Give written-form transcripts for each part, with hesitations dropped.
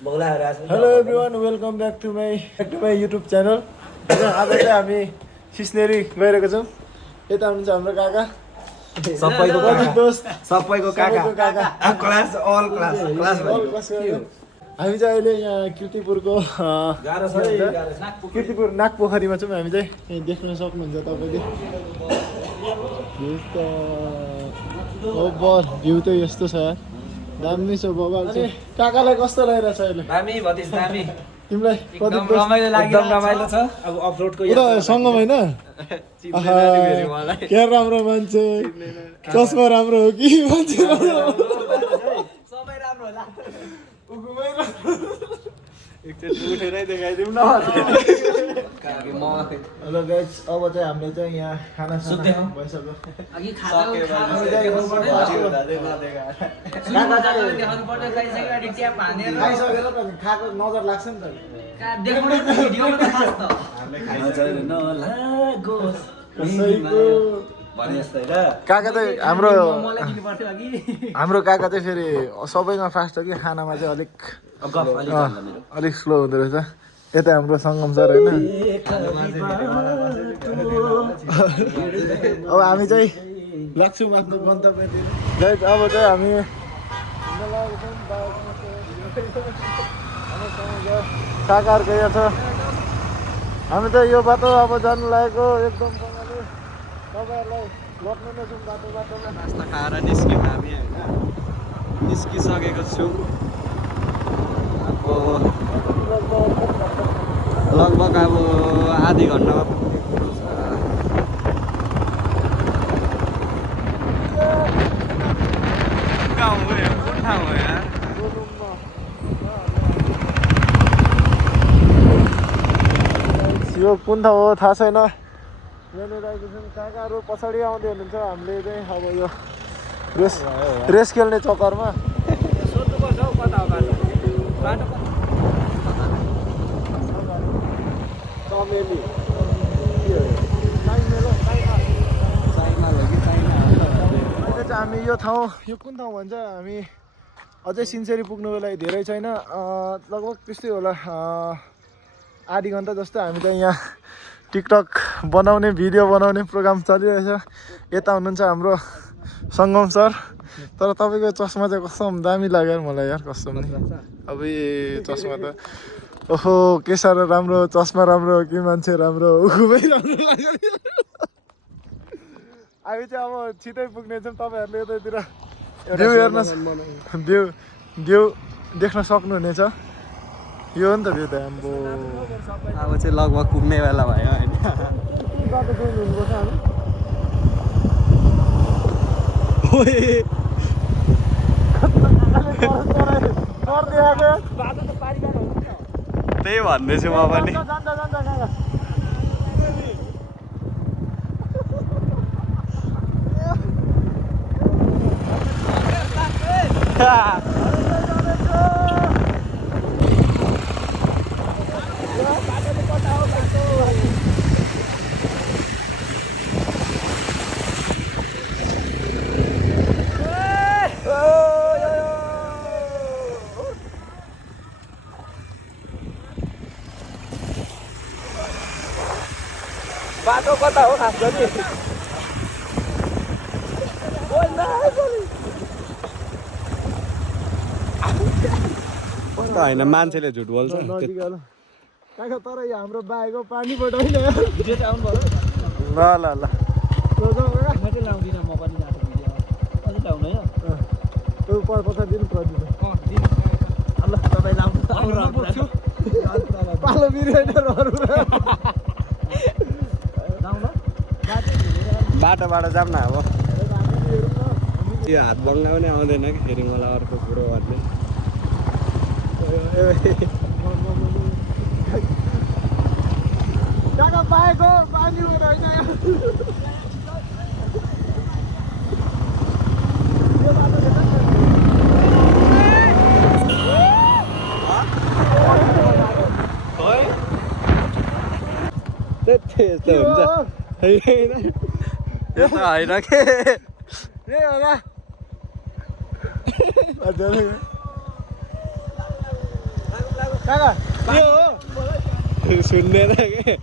hello everyone welcome back to my YouTube channel होइन आज चाहिँ हामी सिस्नेरी गइरहेको छौँ यता हुनुहुन्छ हाम्रो काका सबैको काका क्लास अल क्लास हामी चाहिँ अहिले यहाँ किर्तिपुरको किर्तिपुर नागपोखरीमा छौँ हामी चाहिँ यहीँ देख्न सक्नुहुन्छ तपाईँले भ्यू त यस्तो छ यार दामी छ बबाल चाहिँ काकालाई कस्तो लागिरहेछ अहिले दामी भतिस दामी तिमीलाई एकदम रमाइलो लाग्यो एकदम रमाइलो छ अब अपलोडको सङ्गम होइन क्या राम्रो मान्छे चस्मा राम्रो हो कि मान्छे सबै राम्रो होला एकचोटि उठेरै देखाइदिउँ न हेलो गाइज अब चाहिँ हामीले चाहिँ यहाँ खाना भइसक्यो खाइसकेर त खाएको नजर लाग्छ नि त काका चाहिँ हाम्रो काका चाहिँ फेरि सबैमा फास्ट हो कि खानामा चाहिँ अलिक स्लो हुँदो रहेछ यता हाम्रो सङ्गम सर होइन अब हामी चाहिँ लाग्छौँ आफ्नो गन्तव्यतिर अब चाहिँ हामी काकाहरूको यहाँ छ हामी चाहिँ यो बाटो अब जानु लागेको एकदम तपाईँहरूलाई लट्नु नै छौँ बाटोमा नास्ता खाएर निस्क्यौँ हामी होइन निस्किसकेको छु अब लगभग अब आधी घन्टामा गाउँ हो यो कुन ठाउँ हो यार यो कुन ठाउँ हो थाहा छैन यहाँनिर आइपुग्छौँ काकाहरू पछाडि आउँदै हुनुहुन्छ हामीले चाहिँ अब यो रेस खेल्ने चक्करमा सोध्नुपर्छ हौ कता हो बाटो चमेली अहिले चाहिँ हामी यो ठाउँ यो कुन ठाउँ भन्छ हामी अझै सिन्सेरी पुग्नुको लागि धेरै छैन लगभग त्यस्तै होला आधी घन्टा जस्तो हामी चाहिँ यहाँ टिकटक बनाउने भिडियो बनाउने प्रोग्राम चलिरहेछ यता हुनुहुन्छ हाम्रो सङ्गम सर तर तपाईँको चस्मा चाहिँ कसम दामी लाग्यो यार मलाई यार कसम नि अब चस्मा त ओहो के साह्रो राम्रो चस्मा राम्रो हो कि मान्छे राम्रो हो खुबै राम्रो लाग्यो हामी चाहिँ अब छिटै पुग्नेछौँ तपाईँहरूले यतातिर भ्यू हेर्न भ्यू देख्न सक्नुहुनेछ यो हो नि त भ्यू त हाम्रो अब चाहिँ लगभग पुग्ने बेला भयो होइन बाटो चेन्ज हुनुपर्छ त्यही भन्दैछु म पनि बाटो कता हो खास गरी होइन मान्छेले झुट बोल्छ काका तर यो हाम्रो बाएको पानीबाट होइन ल ल ल पछाडि पालो बाटोबाट जाऊँ न अब यो हात बङ्गा पनि आउँदैन कि फेरि मलाई अर्को कुरो भन्ने काका पाएको पानीबाट होइन यस्तो हुन्छ यो त होइन के काका यो हो सुन्दैन के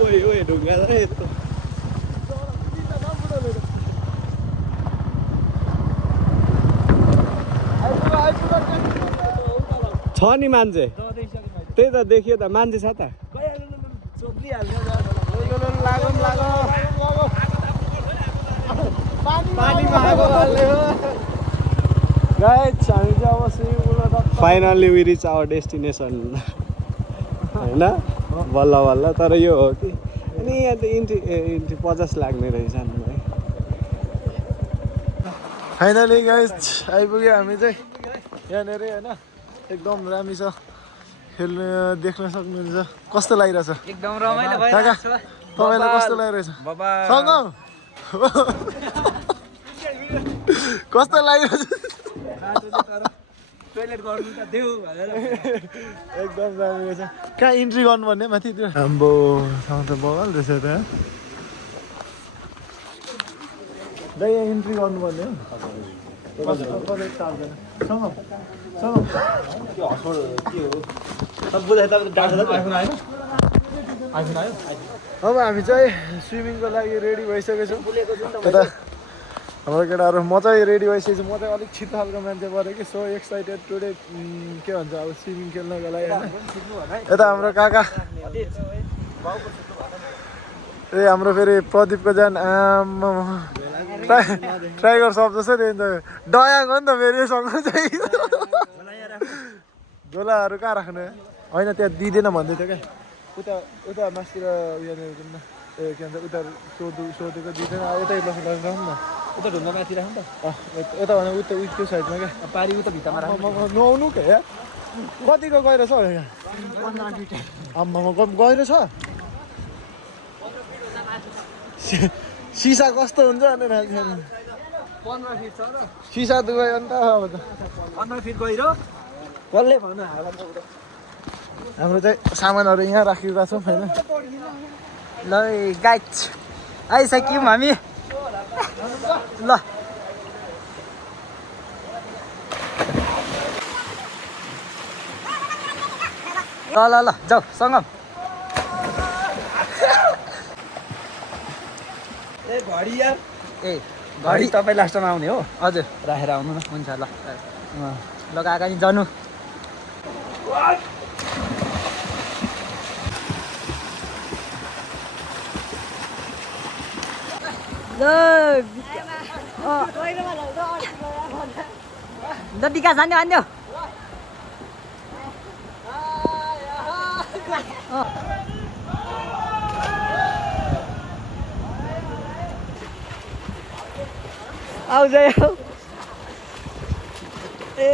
ओइ ओइ ढुङ्गा छ रे यस्तो छ नि मान्छे त्यही त देखियो त मान्छे छ त finally we reach our destination होइन बल्ल बल्ल तर यो हो कि अनि यहाँ त इन्ट्री 50 लाग्ने रहेछ नि है फाइनली गाइस आइपुग्यो हामी चाहिँ यहाँनिर होइन एकदम दामी छ खेल्नु देख्न सक्नुहुन्छ कस्तो लागिरहेछ एकदम रमाइलो काका भइरहेछ तपाईँलाई कस्तो लागिरहेछ सँग कस्तो लागिरहेछ टोइलेट गर्नु त देऊ भनेर एकदम दामी रहेछ कहाँ इन्ट्री गर्नुपर्ने माथि त्यो आम्बो ठाउँ त बगाल रहेछ त दाइ यहाँ इन्ट्री गर्नुपर्ने हो कतै चार्दैन अब हामी चाहिँ स्विमिङको लागि रेडी भइसकेको छौँ यता हाम्रो केटाहरू म चाहिँ रेडी भइसकेको छु म चाहिँ अलिक छिटो खालको मान्छे पऱ्यो कि सो एक्साइटेड टुडे के भन्छ अब स्विमिङ खेल्नको लागि होइन यता हाम्रो काका ए हाम्रो फेरि प्रदीपको जान आमा टाइगर शब्द छ नि डयाएको नि त फेरि सँग चाहिँ झोलाहरू कहाँ राख्नु होइन त्यहाँ दिँदैन भन्दै थियो क्या उता मासतिर उयोनिर जाउँ न ए के भन्छ उता सोधेको दिँदैन यतै राखौँ न उता ढुङ्गा माथि राख्नु त यता भने उता त्यो साइडमा क्या पारी उता भित्तामा राख्नु नुहाउनु क्या यार कतिको गहिरो छ यहाँ आम्मामा गहिरो छ सिसा कस्तो हुन्छ भनेर 15 फिट छ र सिसा दुखाइ अन्त अब त 15 फिट गहिरो कसले भन्नु हाम्रो चाहिँ सामानहरू यहाँ राखिरहेको छौँ होइन ल गाइज आइसक्यौँ हामी ल ल ल जाऊ सङ्गम ए घडी यार ए घडी तपाईँ लास्टमा आउने हो हजुर राखेर आउनु न हुन्छ ल ल काका नि जानु ल टिका जान्यो हान्यो आउँछ ए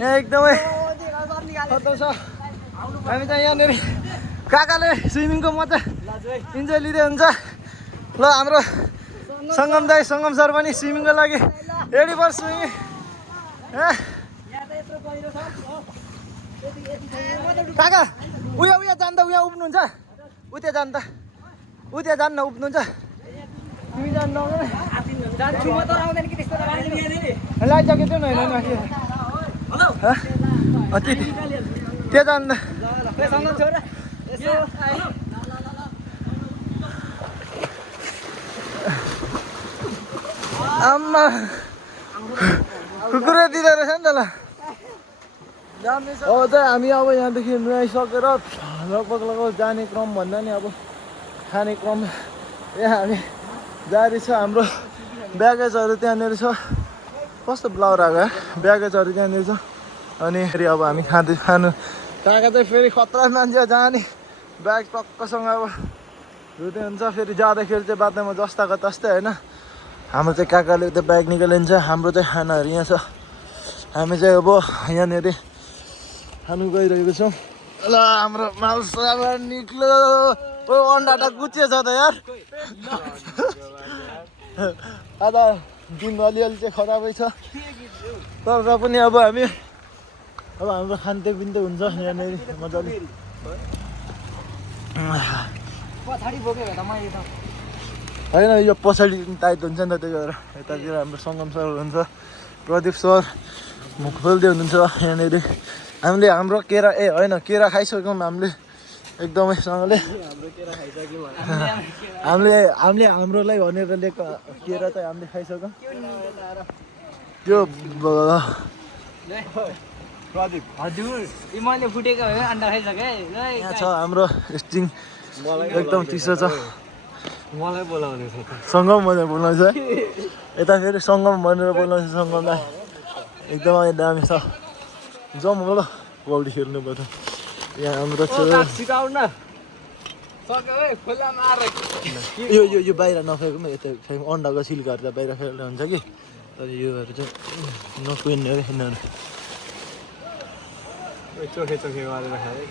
एकदमै खतम छ हामी चाहिँ यहाँनिर काकाले स्विमिङको मजा इन्जोय लिँदै हुन्छ ल हाम्रो सङ्गम दाई सङ्गम सर पनि स्विमिङको लागि रेडी फर स्विमिङ काका उयो जान्दा उयो उब्नुहुन्छ उता जान्दा उता जान्न उब्नुहुन्छ तिमी जान्न लाइट ज्याकेट न होइन माथि त्यो जान्दा आम्मा कुकुरै दिँदो रहेछ नि त ल अब चाहिँ हामी अब यहाँदेखि नुहाइसकेर लगभग जाने क्रम भन्दा नि अब खाने क्रम यहाँ हामी जारी छ हाम्रो ब्यागेजहरू त्यहाँनिर छ कस्तो ब्लाउर आएको ब्यागेजहरू त्यहाँनिर छ अनि फेरि अब हामी खानु काका चाहिँ फेरि खतरा मान्छे जाने ब्याग टक्कसँग अब रुँदै हुन्छ फेरि जाँदाखेरि चाहिँ बाटोमा जस्ताको तस्तै होइन हाम्रो चाहिँ काकाले त्यो ब्याग निकालिन्छ हाम्रो चाहिँ खानाहरू यहाँ छ हामी चाहिँ अब यहाँनिर खानु गइरहेको छौँ ल हाम्रो माउसा निक्लो ओ अन्डा त गुच्चे छ त यार आज दिन अलिअलि चाहिँ खराबै छ तर पनि अब हामी अब हाम्रो खान्ते पिन्ते हुन्छ यहाँनिर मजाले पछाडि बोक्यो भने त मैले त होइन यो पछाडि टाइट हुन्छ नि त त्यही भएर यतातिर हाम्रो सङ्गम सर हुनुहुन्छ प्रदीप सर मुख खोल्दै हुनुहुन्छ यहाँनिर हामीले हाम्रो केरा होइन केरा खाइसक्यौँ हामीले एकदमैसँगले हामीले हाम्रोलाई भनेर लिएको केरा चाहिँ हामीले खाइसक्यौँ त्यो प्रदीप हजुर मैले फुटेको हो अन्डा खाइसकेँ यहाँ छ हाम्रो स्टिङ एकदम चिसो छ मलाई बोलाउने छ सङ्गम भनेर बोलाउँछ यता फेरि सङ्गम भनेर बोलाउँछ सङ्गमलाई एकदमै दामी छ जाउँ ल पौडी खेल्नु पर्छ यहाँ हाम्रो छ यो बाहिर नफ्याँकौँ यता फ्याँक अन्डाको छिल्काहरू त बाहिर फ्याँक्दा हुन्छ कि तर योहरू चाहिँ नकुहिने अरे यिनीहरू चोखे चोखे गरेर खाएँ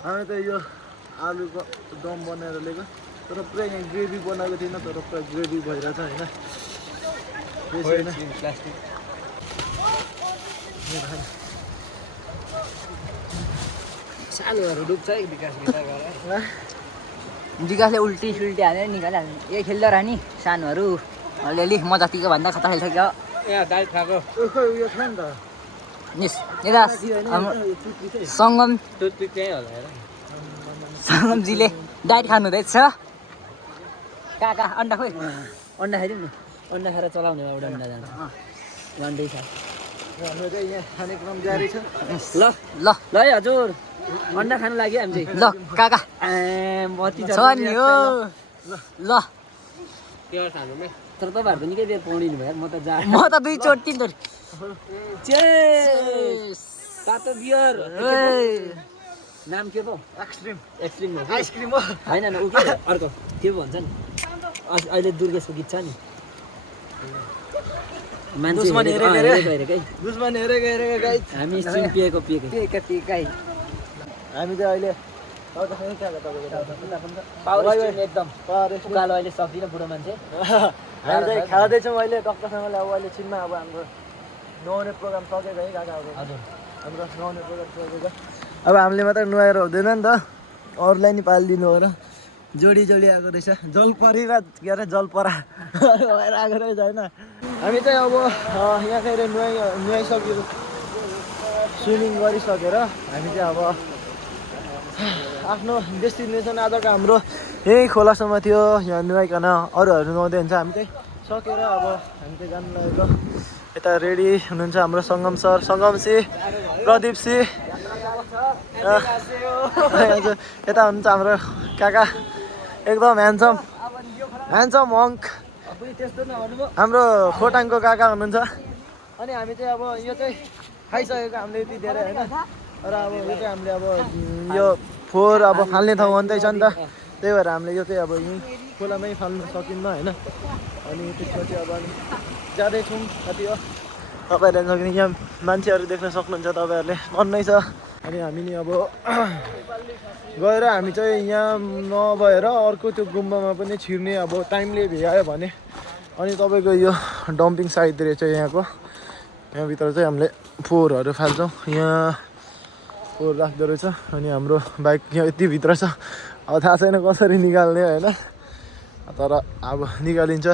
हामी त यो आलुको दम बनाएर लिएको तर पुरै यहाँ ग्रेभी बनाएको थिएन तर पुरा ग्रेभी भइरहेछ होइन प्लास्टिक सानोहरू डुब्छ है विकासले उल्टी सुल्टी हालेर निकालिहाल्ने यही खेल्दो रह नि सानोहरू अलिअलि म जतिको भन्दा खतरा खेलिसक्यो यहाँ डाइट खाएको उयो खायो नि त निस यता सङ्गम टुथपिक त्यहीँ होला हेर सङ्गमजीले डाइट खानु हुँदैछ काका अन्डा खोइ अन्डा खाइदिउँ न अन्डा खाएर चलाउने एउटा अन्डा जान्छ झन्डै छ हाम्रो चाहिँ यहाँ खाने क्रम जारी छ ल ल ल है हजुर अन्डा खानु लाग्यो हामी चाहिँ ल काका छ नि हो ल त्यो खानुमै तर तपाईँहरूको निकै बेर पौडिनु भयो म त दुईचोटि तिनचोटि तातो बियर नाम के पो एक्सट्रिम एक्सट्रिम आइसक्रिम हो होइन ऊ के अर्को के पो भन्छ नि अहिले दुर्गेशको गीत छ नि मान्छे दुश्मन हेरेको गाई हामी सिङ पिएको हामी चाहिँ अहिले एकदम उकालो अहिले सक्दिनँ बुढो मान्छे हामी चाहिँ खाँदैछौँ अहिले डक्टरसँगले अब अहिले छिनमा अब हाम्रो नुहाउने प्रोग्राम सकेको है काकाहरू हजुर हाम्रो नुहाउने प्रोग्राम सकेको अब हामीले मात्रै नुहाएर हुँदैन नि त अरूलाई नि पालिदिनु हो र जोडी आएको रहेछ जलपरी र के अरे जलपरा भएर आएको रहेछ होइन हामी चाहिँ अब यहाँनिर नुहाइसक्यो स्विमिङ गरिसकेर हामी चाहिँ अब आफ्नो डेस्टिनेसन आजको हाम्रो यही खोलासम्म थियो यहाँ नुहाइकन अरूहरू नुहाउँदै हुन्छ हामी चाहिँ सकेर अब हामी चाहिँ जानु लागेको यता रेडी हुनुहुन्छ हाम्रो सङ्गम सर सङ्गम सी प्रदीप सी हजुर यता हुनुहुन्छ हाम्रो काका एकदम ह्यान्डसम हङ्क हाम्रो खोटाङको काका हुनुहुन्छ अनि हामी चाहिँ अब यो चाहिँ खाइसकेको हामीले यति धेरै होइन र अब यो चाहिँ हामीले अब यो फोहोर अब फाल्ने ठाउँ अन्त छ नि त त्यही भएर हामीले यो चाहिँ अब यहीँ खोलामै फाल्नु सकिन्न होइन अनि त्यसपछि अब जाँदैछौँ कति हो तपाईँहरूले सक्ने यहाँ मान्छेहरू देख्न सक्नुहुन्छ तपाईँहरूले अन्नै छ अनि हामी नि अब गएर हामी चाहिँ यहाँ नभएर अर्को त्यो गुम्बामा पनि छिर्ने अब टाइमले भ्यायो भने अनि तपाईँको यो डम्पिङ साइड रहेछ यहाँको यहाँभित्र चाहिँ हामीले फोहोरहरू फाल्छौँ यहाँ फोहोर राख्दो रहेछ अनि हाम्रो बाइक यहाँ यति भित्र छ अब थाहा छैन कसरी निकाल्ने होइन तर अब निकालिन्छ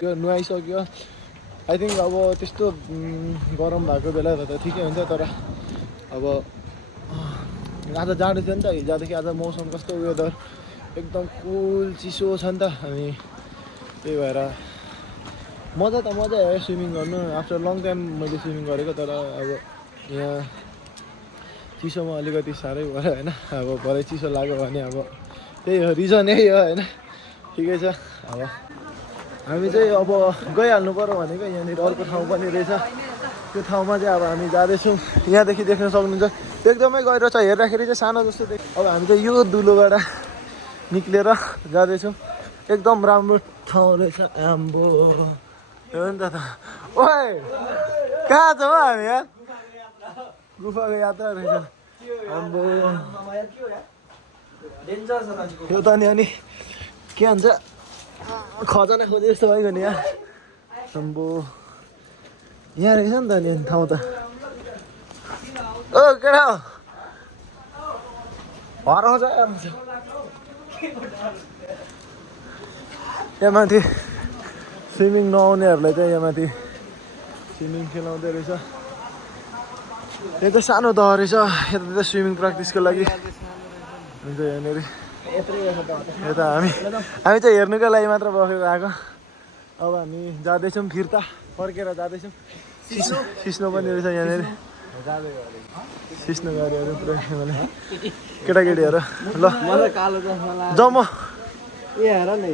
यो नुहाइसक्यो आई थिङ्क अब त्यस्तो गरम भएको बेला त ठिकै हुन्छ तर अब आज जाडो थियो नि त हिजोदेखि आज मौसम कस्तो वेदर एकदम कुल चिसो छ नि त अनि त्यही भएर मजा आयो स्विमिङ गर्नु आफ्टर लङ टाइम मैले स्विमिङ गरेको तर अब यहाँ चिसोमा अलिकति साह्रै भयो होइन अब भरे चिसो लाग्यो भने अब त्यही हो रिजनै हो होइन ठिकै छ अब हामी चाहिँ अब गइहाल्नु पऱ्यो भनेको यहाँनिर अर्को ठाउँ पनि रहेछ त्यो ठाउँमा चाहिँ अब हामी जाँदैछौँ यहाँदेखि देख्न सक्नुहुन्छ एकदमै गहिरो छ हेर्दाखेरि चाहिँ सानो जस्तो देख्छ अब हामी चाहिँ यो दुलोबाट निक्लेर जाँदैछौँ एकदम राम्रो ठाउँ रहेछ आम्बो हो नि त ओए कहाँ छौँ हामी यहाँ गुफाको यात्रा रहेछ आम्बो यो त नि अनि के भन्छ खजना खोजे जस्तो भइगयो नि यहाँ आम्बो यहाँ रहेछ नि त नि ठाउँ त ओ केटा हराउँछ यहाँ माथि स्विमिङ नआउनेहरूलाई चाहिँ यहाँ माथि स्विमिङ खेलाउँदै रहेछ यो त सानो दह रहेछ यता त स्विमिङ प्र्याक्टिसको लागि हुन्छ यहाँनिर यता हामी चाहिँ हेर्नुको लागि मात्र बसेको आएको अब हामी जाँदैछौँ फिर्ता फर्केर जाँदैछौँ सिस्नो पनि रहेछ यहाँनिर सिस्नो गाडीहरू पुरै मलाई केटाकेटीहरू ल मलाई कालो चस्मा जाउँ म ए हेर नि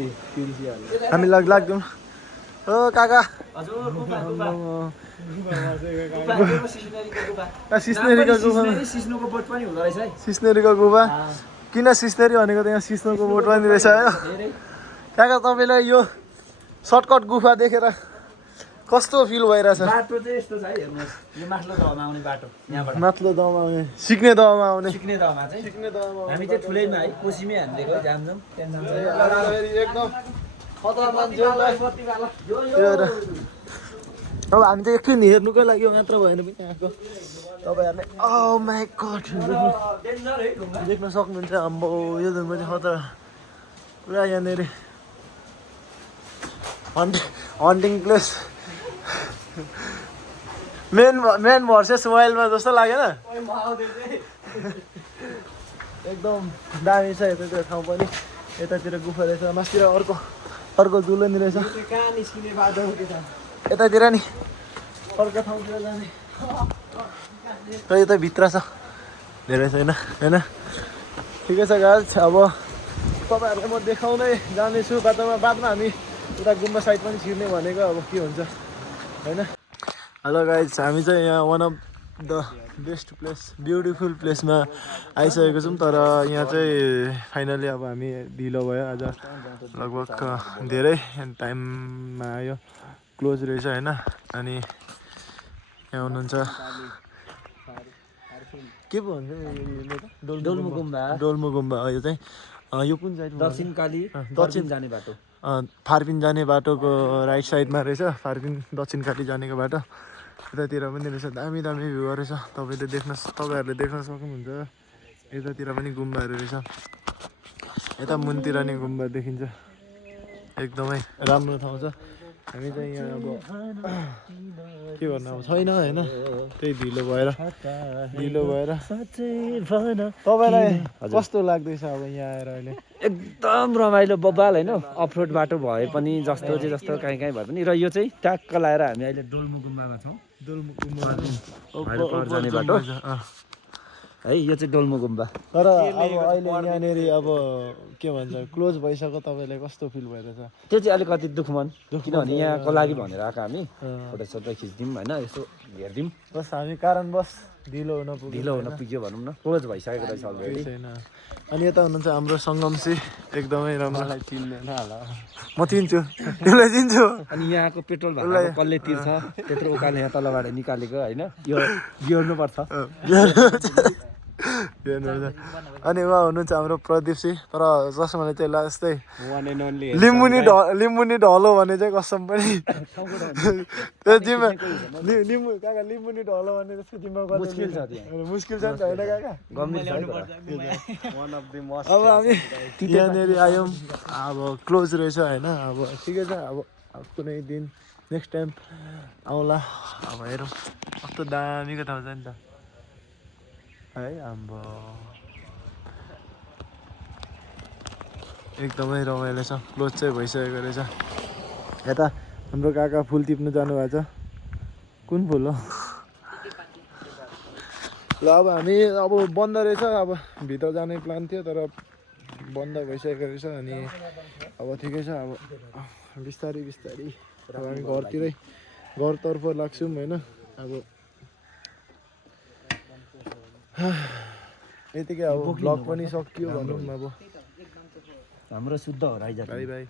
हामी लाग्छौँ ओ काका सिस्नेरीको गुफा सिस्नुको बोट पनि हुँदो रहेछ है सिस्नेरीको गुफा किन सिस्नेरी भनेको त यहाँ सिस्नोको बोट पनि रहेछ हो काका तपाईँलाई यो सर्टकट गुफा देखेर कस्तो फिल भइरहेछ बाटो चाहिँ यस्तो छ है हेर्नुहोस् यो माथिल्लो दहमा आउने बाटो यहाँबाट माथिल्लो दहमा आउने सिक्ने दहमा आउने सिक्ने दहमा चाहिँ सिक्ने दहमा हामी चाहिँ ठुलैमा है कोसीमै हानिदिएको जामजाम टेन्सन छैन एकदम खतरा मान्छेहरूलाई अब हामी चाहिँ एकछिन हेर्नुकै लागि मात्र भएन पनि आएको तपाईँहरूले ओ माई गड देख्न सक्नुहुन्छ अम्बो यो धुनमा चाहिँ खतरा पुरा यहाँनिर हन्टिङ प्लेस मेन भर्सेस वाइल्डमा जस्तो लागेन एकदम दामी छ यतातिर ठाउँ पनि यतातिर गुफा रहेछ मासतिर अर्को दुलो नि रहेछ यतातिर नि अर्को ठाउँतिर जाने र यता भित्र छ धेरै छैन होइन ठिकै छ गाइस अब तपाईँहरूलाई म देखाउँदै जानेछु बादमा हामी उता गुम्बा साइड पनि छिर्ने भनेको अब के हुन्छ होइन हेलो गाइस हामी चाहिँ यहाँ one of the best place beautiful प्लेसमा आइसकेको छौँ तर यहाँ चाहिँ फाइनली अब हामी ढिलो भयो आज लगभग धेरै टाइममा आयो क्लोज रहेछ होइन अनि यहाँ हुनुहुन्छ के पो भन्छ डोल्मु गुम्बा डोल्मु गुम्बा यो चाहिँ यो कुन साइड दक्षिणकाली दक्षिण जाने बाटो फार्पिन जाने बाटोको राइट साइडमा रहेछ फार्पिन दक्षिणकाली जानेको बाटो यतातिर पनि रहेछ दामी दामी भ्यू रहेछ तपाईँहरूले देख्न सक्नुहुन्छ यतातिर पनि गुम्बाहरू रहेछ यता मुनतिर नि गुम्बा देखिन्छ एकदमै राम्रो ठाउँ छ हामी चाहिँ यहाँ अब के गर्नु अब छैन होइन त्यही ढिलो भएर तपाईँलाई कस्तो लाग्दैछ अब यहाँ आएर अहिले एकदम रमाइलो बब्बाल होइन अफरोड बाटो भए पनि जस्तो कहीँ भए पनि र यो चाहिँ ट्याक्क लाएर हामी अहिले डोल्मु गुम्बामा छौँ जाने बाटो है यो चाहिँ डोल्मु गुम्बा तर अब अहिले यहाँनिर अब के भन्छ क्लोज भइसक्यो तपाईँलाई कस्तो फिल भइरहेछ त्यो चाहिँ अलिकति दुःखमन किनभने यहाँको लागि भनेर आएको हामी फोटो खिच्दिउँ होइन यसो हेरिदिउँ बस हामी कारणवश ढिलो हुन पुग्यो भनौँ न क्लोज भइसकेको रहेछ अलरेडी छैन अनि यता हुनुहुन्छ हाम्रो सङ्गमसी एकदमै राम्रो चिन्दैन होला म चिन्छु त्यसलाई चिन्छु अनि यहाँको पेट्रोल भाडा कसले तिर्छ त्यत्रो उकालो यहाँ तलबाट निकालेको होइन यो बिहोर्नुपर्छ अनि उहाँ हुनुहुन्छ हाम्रो प्रदीपसी तर चस्माले चाहिँ लास्टै वान एन्ड ओन्ली लिम्बुनी ढलो भने चाहिँ कसम पनि त्यो जिम्मा लिम्बुनी ढलो भने त्यसको जिम्मा मुस्किल छ मुस्किल छ नि त होइन काका वान अफ द मोस्ट अब हामी यहाँनिर आयौँ अब क्लोज रहेछ होइन अब ठिकै छ अब कुनै दिन नेक्स्ट टाइम आउँला अब हेरौँ कस्तो दामीको ठाउँ छ नि त है आम्बो एकदमै रमाइलो छ क्लोज चाहिँ भइसकेको रहेछ यता हाम्रो काका फुल टिप्नु जानुभएको छ कुन फुल हो ल अब हामी अब बन्द रहेछ अब भित्र जाने प्लान थियो तर बन्द भइसकेको रहेछ अनि अब ठिकै छ अब बिस्तारै अब हामी घरतर्फ लाग्छौँ होइन अब यतिकै अब ब्लग पनि सकियो भनौँ अब हाम्रो शुद्ध हो राइजा बाई